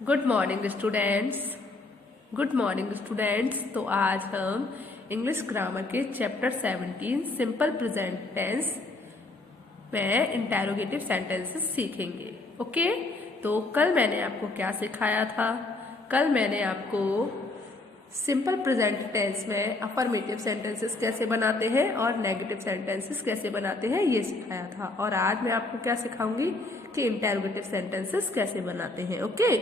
Good morning students. Good morning students. तो आज हम इंग्लिश ग्रामर के चैप्टर 17 सिंपल प्रेजेंट टेंस में इंटेरोगेटिव सेंटेंसेस सीखेंगे। ओके, तो कल मैंने आपको क्या सिखाया था? कल मैंने आपको सिंपल प्रेजेंट टेंस में अफर्मेटिव सेंटेंसेस कैसे बनाते हैं और नेगेटिव सेंटेंसेस कैसे बनाते हैं ये सिखाया था। और आज मैं आपको क्या सिखाऊंगी कि इंटेरोगेटिव सेंटेंसेस कैसे बनाते हैं। ओके,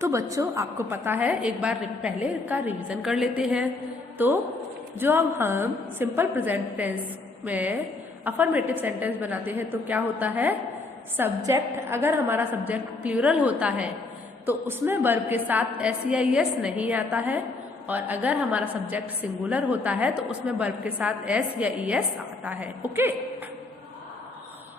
तो बच्चों आपको पता है, एक बार पहले का रिवीजन कर लेते हैं। तो जो अब हम सिंपल प्रेजेंट टेंस में अफर्मेटिव सेंटेंस बनाते हैं तो क्या होता है, सब्जेक्ट, अगर हमारा सब्जेक्ट प्लूरल होता है तो उसमें वर्ब के साथ एस या ईएस नहीं आता है, और अगर हमारा सब्जेक्ट सिंगुलर होता है तो उसमें वर्ब के साथ एस या ईएस आता है। ओके,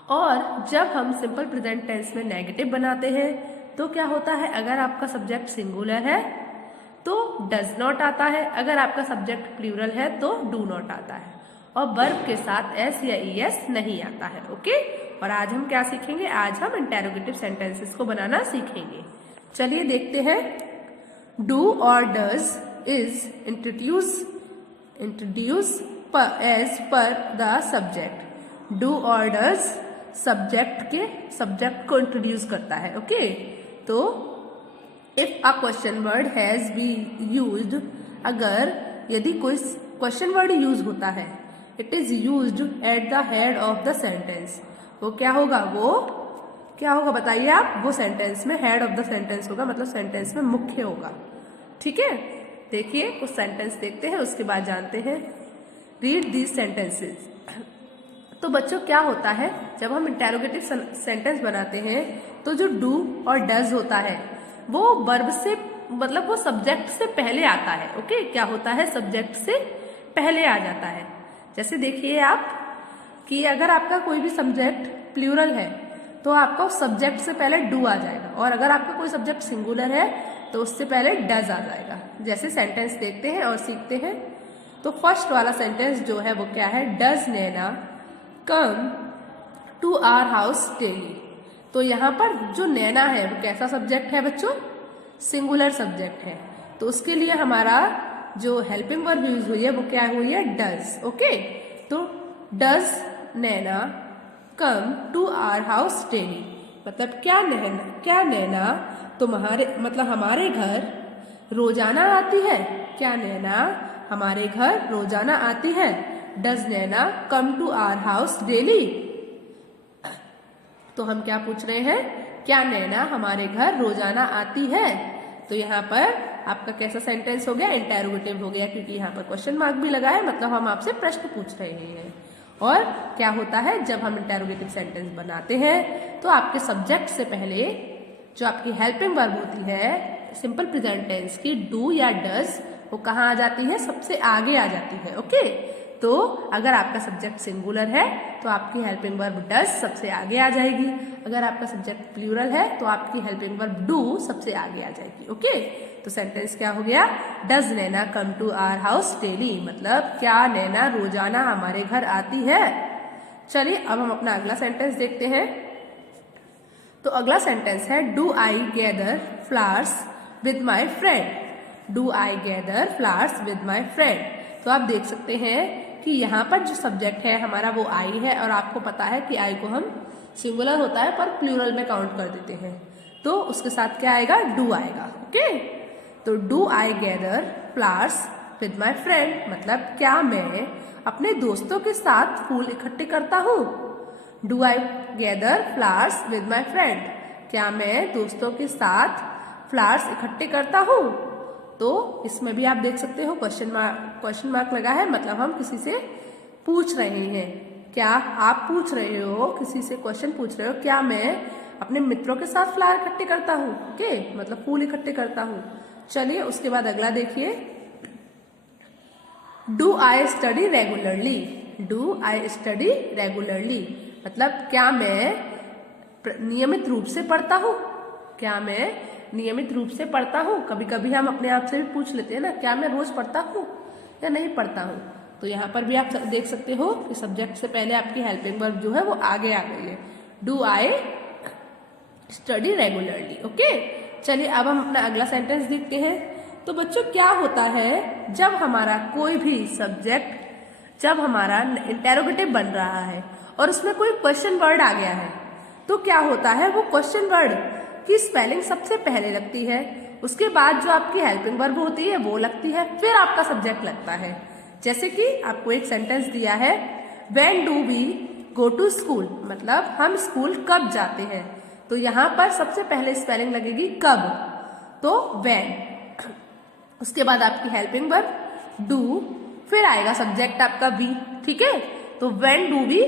और जब हम सिंपल प्रेजेंट टेंस में नेगेटिव बनाते हैं तो क्या होता है, अगर आपका सब्जेक्ट सिंगुलर है तो डज नॉट आता है, अगर आपका सब्जेक्ट प्लूरल है तो डू नॉट आता है, और वर्ब के साथ एस या ईएस नहीं आता है। ओके, और आज हम क्या सीखेंगे? आज हम इंटेरोगेटिव सेंटेंसेस को बनाना सीखेंगे। चलिए देखते हैं। डू और does is introduce as per the subject. Do और डज सब्जेक्ट को इंट्रोड्यूस करता है। ओके, तो if a question word has be used, अगर यदि कोई क्वेश्चन वर्ड यूज होता है, it is used at the head of the sentence, वो क्या होगा? वो क्या होगा बताइए आप? वो सेंटेंस में हेड ऑफ द सेंटेंस होगा, मतलब सेंटेंस में मुख्य होगा। ठीक है, देखिए कुछ सेंटेंस देखते हैं, उसके बाद जानते हैं। Read these sentences. तो बच्चों क्या होता है, जब हम इंटेरोगेटिव सेंटेंस बनाते हैं तो जो डू और डज होता है वो वर्ब से, मतलब वो सब्जेक्ट से पहले आता है। ओके, क्या होता है? सब्जेक्ट से पहले आ जाता है। जैसे देखिए आप कि अगर आपका कोई भी सब्जेक्ट प्लूरल है तो आपका सब्जेक्ट से पहले डू आ जाएगा, और अगर आपका कोई सब्जेक्ट सिंगुलर है तो उससे पहले डज आ जाएगा। जैसे सेंटेंस देखते हैं और सीखते हैं। तो फर्स्ट वाला सेंटेंस जो है वो क्या है? Does Naina come to our house daily. तो यहाँ पर जो नैना है वो कैसा सब्जेक्ट है बच्चों? सिंगुलर सब्जेक्ट है, तो उसके लिए हमारा जो हेल्पिंग वर्ब यूज हुई है वो क्या हुई है? डज। ओके, तो does Naina come to our house daily, मतलब क्या नैना तुम्हारे, मतलब हमारे घर रोजाना आती है? क्या नैना हमारे घर रोजाना आती है? Does Naina come to our house daily? तो हम क्या पूछ रहे हैं? क्या नैना हमारे घर रोजाना आती है? तो यहाँ पर आपका कैसा सेंटेंस हो गया? इंटेरोगेटिव हो गया, क्योंकि यहाँ पर क्वेश्चन मार्क भी लगा है, मतलब हम आपसे प्रश्न पूछ रहे हैं। और क्या होता है, जब हम इंटेरोगेटिव सेंटेंस बनाते हैं तो आपके सब्जेक्ट से पहले जो आपकी हेल्पिंग वर्ब होती है सिंपल प्रेजेंट टेंस की, डू या डज, वो कहाँ आ जाती है? सबसे आगे आ जाती है। ओके, तो अगर आपका सब्जेक्ट सिंगुलर है तो आपकी हेल्पिंग वर्ब डज सबसे आगे आ जाएगी, अगर आपका सब्जेक्ट प्लूरल है तो आपकी हेल्पिंग वर्ब डू सबसे आगे आ जाएगी। ओके, तो सेंटेंस क्या हो गया? Does Naina come to our house daily, मतलब क्या नैना रोजाना हमारे घर आती है। चलिए अब हम अपना अगला सेंटेंस देखते हैं। तो अगला सेंटेंस है do I gather flowers with my friend. Do I gather flowers with my friend. तो आप देख सकते हैं कि यहाँ पर जो सब्जेक्ट है हमारा वो आई है, और आपको पता है कि आई को हम सिंगुलर होता है पर प्लूरल में काउंट कर देते हैं, तो उसके साथ क्या आएगा? डू आएगा। ओके, तो do I gather flowers with my friend, मतलब क्या मैं अपने दोस्तों के साथ फूल इकट्ठे करता हूँ? Do I gather flowers with my friend, क्या मैं दोस्तों के साथ फ्लावर्स इकट्ठे करता हूँ? तो इसमें भी आप देख सकते हो क्वेश्चन मार्क लगा है, मतलब हम किसी से पूछ रहे हैं। क्या आप पूछ रहे हो, किसी से क्वेश्चन पूछ रहे हो, क्या मैं अपने मित्रों के साथ फ्लावर इकट्ठे करता हूँ? ओके, मतलब फूल इकट्ठे करता हूँ। चलिए उसके बाद अगला देखिए। Do I study regularly. Do I study regularly, मतलब क्या मैं नियमित रूप से पढ़ता हूँ? क्या मैं नियमित रूप से पढ़ता हूँ? कभी कभी हम अपने आप से भी पूछ लेते हैं ना, क्या मैं रोज पढ़ता हूँ या नहीं पढ़ता हूँ? तो यहाँ पर भी आप देख सकते हो कि सब्जेक्ट से पहले आपकी हेल्पिंग वर्ब जो है वो आगे आ गई है। Do I study regularly. Okay, चलिए अब हम अपना अगला सेंटेंस देखते हैं। तो बच्चों क्या होता है जब हमारा कोई भी सब्जेक्ट, जब हमारा इंटेरोगेटिव बन रहा है और उसमें कोई क्वेश्चन वर्ड आ गया है, तो क्या होता है, वो क्वेश्चन वर्ड की स्पेलिंग सबसे पहले लगती है, उसके बाद जो आपकी हेल्पिंग वर्ब होती है वो लगती है, फिर आपका सब्जेक्ट लगता है। जैसे कि आपको एक सेंटेंस दिया है, when do we go to school, मतलब हम स्कूल कब जाते हैं। तो यहाँ पर सबसे पहले स्पेलिंग लगेगी कब, तो व्हेन, उसके बाद आपकी हेल्पिंग वर्ब डू, फिर आएगा सब्जेक्ट आपका वी, ठीक है। तो when do we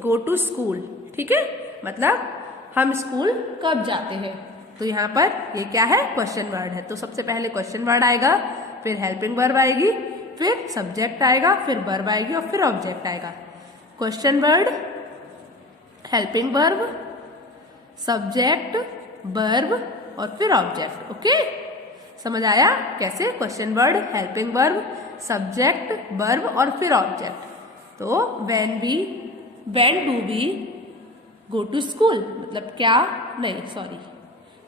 go to school, ठीक है, मतलब हम स्कूल कब जाते हैं। तो यहाँ पर ये क्या है, क्वेश्चन वर्ड है। तो सबसे पहले क्वेश्चन वर्ड आएगा, फिर हेल्पिंग वर्ब आएगी, फिर सब्जेक्ट आएगा, फिर वर्ब आएगी और फिर ऑब्जेक्ट आएगा। Question word, helping verb, subject, verb और फिर ऑब्जेक्ट। ओके, समझ आया कैसे, question word, helping verb, subject, verb और फिर ऑब्जेक्ट। तो when do we go to school, मतलब क्या, नहीं सॉरी,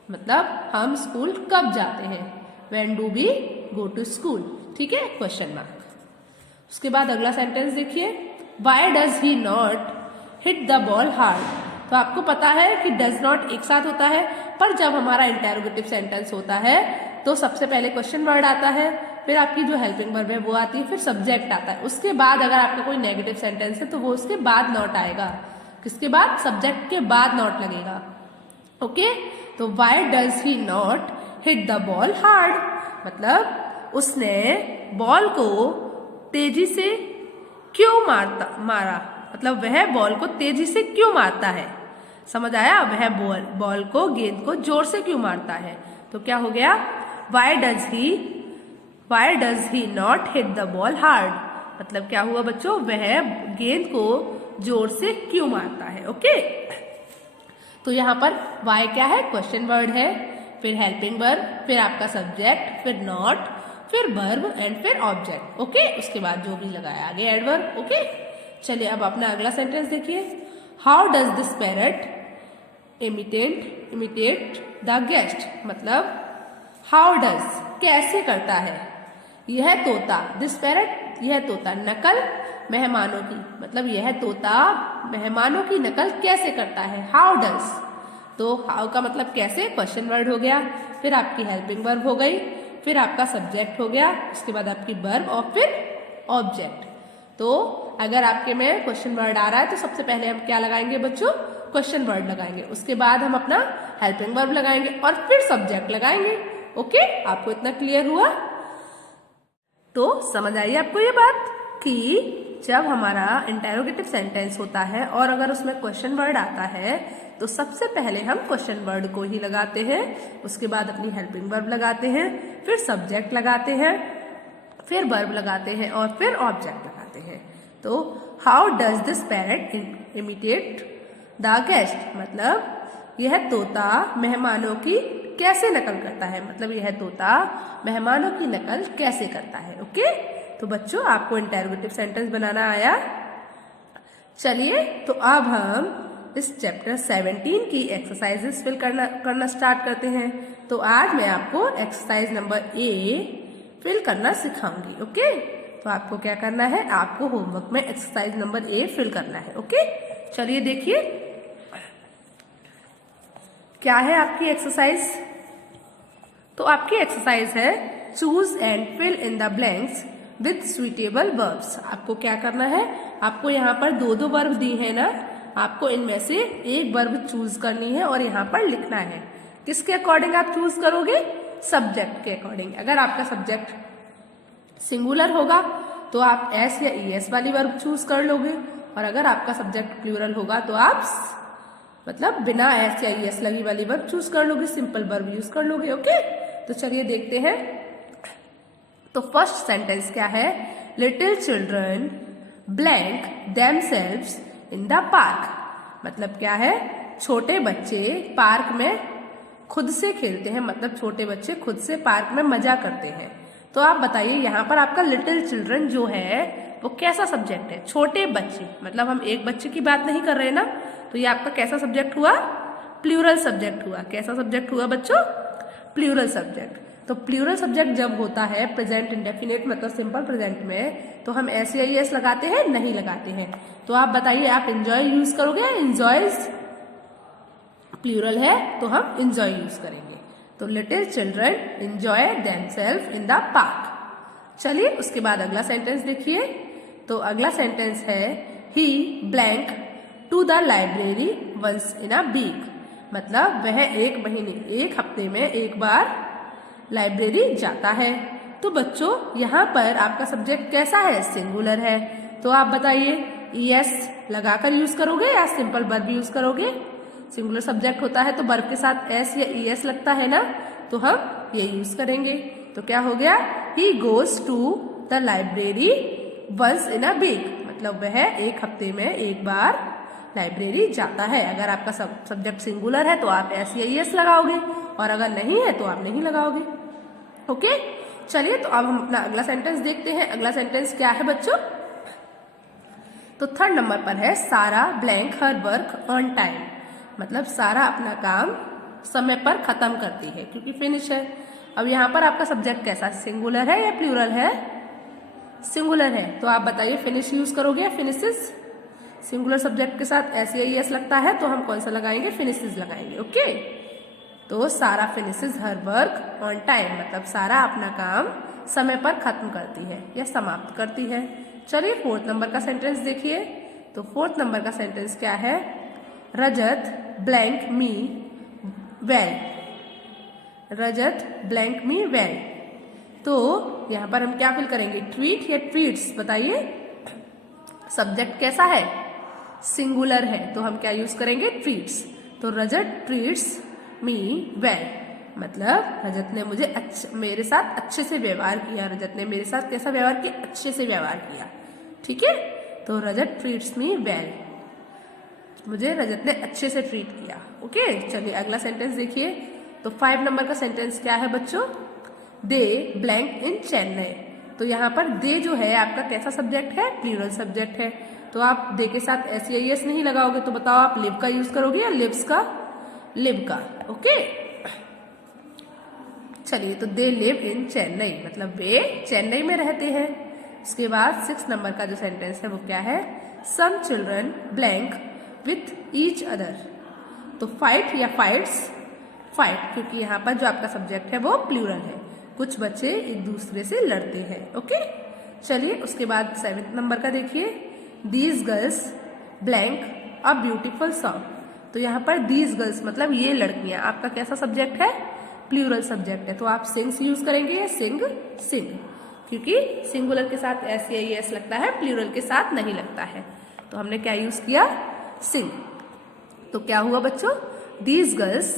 मतलब हम स्कूल कब जाते हैं, when do we go to school, ठीक है, क्वेश्चन मार्क। उसके बाद अगला सेंटेंस देखिए, why does he not hit the ball hard. तो आपको पता है कि डज नॉट एक साथ होता है, पर जब हमारा इंटेरोगेटिव सेंटेंस होता है तो सबसे पहले क्वेश्चन वर्ड आता है, फिर आपकी जो हेल्पिंग वर्ब है वो आती है, फिर सब्जेक्ट आता है, उसके बाद अगर आपका कोई नेगेटिव सेंटेंस है तो वो उसके बाद नॉट आएगा। किसके बाद, सब्जेक्ट के बाद नॉट लगेगा। ओके, तो Y does he not hit the ball hard, मतलब उसने बॉल को तेजी से क्यों मारा, मतलब वह बॉल को तेजी से क्यों मारता है। समझ आया, वह बॉल को, गेंद को जोर से क्यों मारता है। तो क्या हो गया, Y does he not hit the ball hard, मतलब क्या हुआ बच्चों, वह गेंद को जोर से क्यों मारता है। ओके, तो यहाँ पर वाई क्या है, क्वेश्चन वर्ड है, फिर हेल्पिंग वर्ब, फिर आपका सब्जेक्ट, फिर नॉट, फिर वर्ब एंड फिर ऑब्जेक्ट। ओके, उसके बाद जो भी लगाया आगे एडवर्ब। ओके, चलिए अब अपना अगला सेंटेंस देखिए, how does this parrot imitate the guest, मतलब हाउ डज कैसे करता है, यह तोता, दिस पैरट यह तोता, नकल मेहमानों की, मतलब यह तोता मेहमानों की नकल कैसे करता है, हाउ डज। तो हाउ का मतलब कैसे, क्वेश्चन वर्ड हो गया, फिर आपकी हेल्पिंग वर्ब हो गई, फिर आपका सब्जेक्ट हो गया, उसके बाद आपकी वर्ब और फिर ऑब्जेक्ट। तो अगर आपके में क्वेश्चन वर्ड आ रहा है तो सबसे पहले हम क्या लगाएंगे बच्चों, क्वेश्चन वर्ड लगाएंगे, उसके बाद हम अपना हेल्पिंग वर्ब लगाएंगे और फिर सब्जेक्ट लगाएंगे। ओके, आपको इतना क्लियर हुआ। तो समझ आई आपको ये बात कि जब हमारा इंटेरोगेटिव सेंटेंस होता है और अगर उसमें क्वेश्चन वर्ड आता है तो सबसे पहले हम क्वेश्चन वर्ड को ही लगाते हैं, उसके बाद अपनी हेल्पिंग वर्ब लगाते हैं, फिर सब्जेक्ट लगाते हैं, फिर वर्ब लगाते हैं और फिर ऑब्जेक्ट लगाते हैं। तो how does this parrot imitate the guest, मतलब यह तोता मेहमानों की कैसे नकल करता है, मतलब यह तोता मेहमानों की नकल कैसे करता है। ओके, तो बच्चों आपको इंटेरोगेटिव सेंटेंस बनाना आया। चलिए तो अब हम इस चैप्टर 17 की एक्सरसाइजेस फिल करना स्टार्ट करते हैं। तो आज मैं आपको एक्सरसाइज नंबर ए फिल करना सिखाऊंगी। ओके, तो आपको क्या करना है, आपको होमवर्क में एक्सरसाइज नंबर ए फिल करना है। ओके, चलिए देखिए क्या है आपकी एक्सरसाइज। तो आपकी एक्सरसाइज है choose and fill in the blanks with suitable verbs. आपको क्या करना है, आपको यहाँ पर दो वर्ब दी है ना, आपको इनमें से एक वर्ब चूज करनी है और यहाँ पर लिखना है। किसके अकॉर्डिंग आप चूज करोगे, सब्जेक्ट के अकॉर्डिंग। अगर आपका सब्जेक्ट सिंगुलर होगा तो आप एस या ईएस वाली वर्ब चूज कर लोगे, और अगर आपका सब्जेक्ट प्लूरल होगा तो आप मतलब बिना एस या ईएस लगी वाली वर्ब चूज कर लोगे, सिंपल वर्ब यूज कर लोगे। ओके, तो चलिए देखते हैं। तो फर्स्ट सेंटेंस क्या है, little children blank themselves in the park, मतलब क्या है, छोटे बच्चे पार्क में खुद से खेलते हैं, मतलब छोटे बच्चे खुद से पार्क में मजा करते हैं। तो आप बताइए यहाँ पर आपका लिटिल चिल्ड्रन जो है वो कैसा सब्जेक्ट है, छोटे बच्चे, मतलब हम एक बच्चे की बात नहीं कर रहे ना, तो ये आपका कैसा सब्जेक्ट हुआ, प्लूरल सब्जेक्ट हुआ। कैसा सब्जेक्ट हुआ बच्चों, प्लूरल सब्जेक्ट। तो प्लूरल सब्जेक्ट जब होता है प्रेजेंट इंडेफिनिट मतलब सिंपल प्रेजेंट में, तो हम एस या एस लगाते हैं, नहीं लगाते हैं। तो आप बताइए, आप एंजॉय यूज करोगे या एंजॉयज? प्लूरल है तो हम एंजॉय यूज करेंगे। तो little children enjoy themselves in the park. चलिए उसके बाद अगला सेंटेंस देखिए। तो अगला सेंटेंस है he blank to the library once in a week. मतलब वह एक हफ्ते में एक बार लाइब्रेरी जाता है। तो बच्चों यहाँ पर आपका सब्जेक्ट कैसा है? सिंगुलर है। तो आप बताइए, ईएस लगाकर यूज करोगे या सिंपल वर्ब यूज करोगे? सिंगुलर सब्जेक्ट होता है तो वर्ब के साथ एस या ईएस लगता है ना, तो हम ये यूज करेंगे। तो क्या हो गया? He goes to the library once in a week. मतलब वह एक हफ्ते में एक बार लाइब्रेरी जाता है। अगर आपका सब्जेक्ट सिंगुलर है तो आप एस या ईएस लगाओगे, और अगर नहीं है तो आप नहीं लगाओगे। ओके, चलिए तो अब हम अपना अगला सेंटेंस देखते हैं। अगला सेंटेंस क्या है बच्चों? तो थर्ड नंबर पर है सारा blank her work on time. मतलब सारा अपना काम समय पर खत्म करती है, क्योंकि फिनिश है। अब यहाँ पर आपका सब्जेक्ट कैसा, सिंगुलर है या प्लूरल है? सिंगुलर है। तो आप बताइए, फिनिश यूज करोगे या फिनिशेस? सिंगुलर सब्जेक्ट के साथ एस या ईएस लगता है तो हम कौन सा लगाएंगे? फिनिशेस लगाएंगे। ओके, तो सारा finishes her work on time. मतलब सारा अपना काम समय पर खत्म करती है या समाप्त करती है। चलिए फोर्थ नंबर का सेंटेंस देखिए। तो फोर्थ नंबर का सेंटेंस क्या है? रजत ब्लैंक मी वेल। रजत ब्लैंक मी वेल। तो यहाँ पर हम क्या फिल करेंगे? ट्वीट या ट्वीट्स? बताइए, सब्जेक्ट कैसा है? सिंगुलर है तो हम क्या यूज करेंगे? ट्वीट्स। तो रजत ट्वीट्स मी वेल। मतलब रजत ने मुझे मेरे साथ अच्छे से व्यवहार किया। रजत ने मेरे साथ कैसा व्यवहार किया? अच्छे से व्यवहार किया। ठीक है, तो रजत ट्रीट्स मी वेल। मुझे रजत ने अच्छे से ट्रीट किया। ओके, चलिए अगला सेंटेंस देखिए। तो 5 नंबर का सेंटेंस क्या है बच्चों? दे ब्लैंक इन चेन्नई। तो यहाँ पर दे जो है आपका कैसा सब्जेक्ट है? प्लूरल सब्जेक्ट है। तो आप दे के साथ एस या एस नहीं लगाओगे, तो बताओ आप लिव का यूज करोगे या लिव्स का? लिव का। ओके, चलिए तो दे लिव इन चेन्नई, मतलब वे चेन्नई में रहते हैं। उसके बाद 6 नंबर का जो सेंटेंस है वो क्या है? Some children blank with each other. तो फाइट या फाइट्स? फाइट, क्योंकि यहाँ पर जो आपका सब्जेक्ट है वो प्लूरल है। कुछ बच्चे एक दूसरे से लड़ते हैं। ओके, चलिए उसके बाद 7 नंबर का देखिए। These girls blank a beautiful song. तो यहाँ पर दीज गर्ल्स मतलब ये लड़कियां, आपका कैसा सब्जेक्ट है? प्लूरल सब्जेक्ट है। तो आप सिंग्स यूज करेंगे या सिंग? सिंग, क्योंकि सिंगुलर के साथ एस या एस लगता है, प्लूरल के साथ नहीं लगता है। तो हमने क्या यूज किया? सिंग। तो क्या हुआ बच्चों? These girls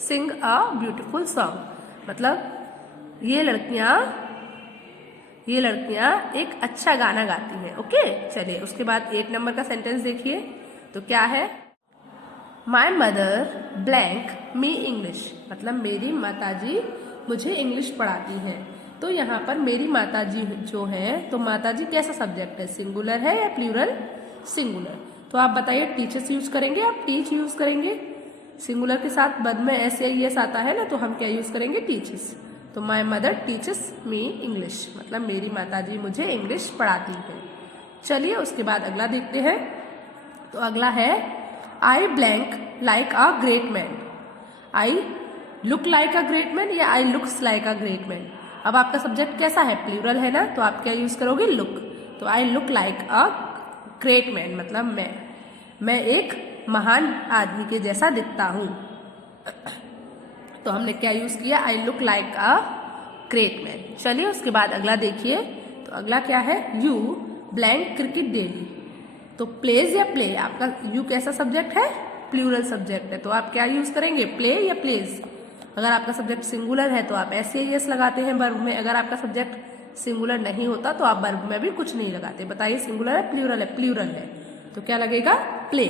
sing a beautiful song. मतलब ये लड़कियां एक अच्छा गाना गाती हैं। ओके, चलिए उसके बाद 8 नंबर का सेंटेंस देखिए। तो क्या है? My mother blank me English. मतलब मेरी माताजी मुझे इंग्लिश पढ़ाती हैं। तो यहाँ पर मेरी माताजी जो है, तो माताजी कैसा सब्जेक्ट है? सिंगुलर है या प्लूरल? सिंगुलर। तो आप बताइए, टीचर्स यूज करेंगे आप टीच यूज करेंगे? सिंगुलर के साथ बाद में एस या एस आता है ना, तो हम क्या यूज करेंगे? टीचर्स। तो my mother teachers me English, मतलब मेरी माताजी मुझे इंग्लिश पढ़ाती है। चलिए उसके बाद अगला देखते हैं। तो अगला है I blank like a great man. I look like a great man या I looks like a great man? अब आपका सब्जेक्ट कैसा है? प्लूरल है ना, तो आप क्या यूज करोगे? लुक। तो आई look like a great man, मतलब मैं एक महान आदमी के जैसा दिखता हूं। तो हमने क्या यूज किया? आई look like a great man. चलिए उसके बाद अगला देखिए। तो अगला क्या है? You blank cricket daily. तो प्लेज या प्ले? आपका यू कैसा सब्जेक्ट है? प्लूरल सब्जेक्ट है। तो आप क्या यूज करेंगे? प्ले या प्लेज? अगर आपका सब्जेक्ट सिंगुलर है तो आप एस या एस लगाते हैं वर्ब में। अगर आपका सब्जेक्ट सिंगुलर नहीं होता तो आप वर्ब में भी कुछ नहीं लगाते। बताइए सिंगुलर है प्लूरल है? प्लूरल है, तो क्या लगेगा? प्ले।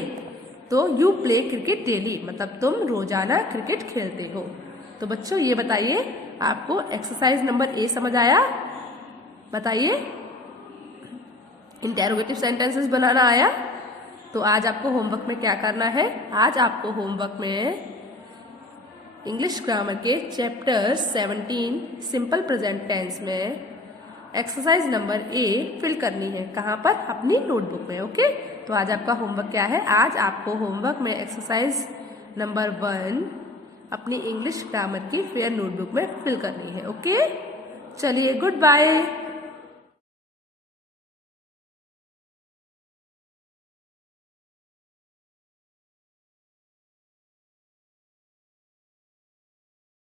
तो यू प्ले क्रिकेट डेली, मतलब तुम रोजाना क्रिकेट खेलते हो। तो बच्चों ये बताइए, आपको एक्सरसाइज नंबर ए समझ आया? बताइए, इंटेरोगेटिव सेंटेंसेस बनाना आया? तो आज आपको होमवर्क में क्या करना है? आज आपको होमवर्क में इंग्लिश ग्रामर के चैप्टर 17 सिंपल प्रेजेंट टेंस में एक्सरसाइज नंबर ए फिल करनी है। कहाँ पर? अपनी नोटबुक में। ओके, तो आज आपका होमवर्क क्या है? आज आपको होमवर्क में एक्सरसाइज नंबर 1 अपनी इंग्लिश ग्रामर की फेयर नोटबुक में फिल करनी है। ओके, चलिए गुड बाय।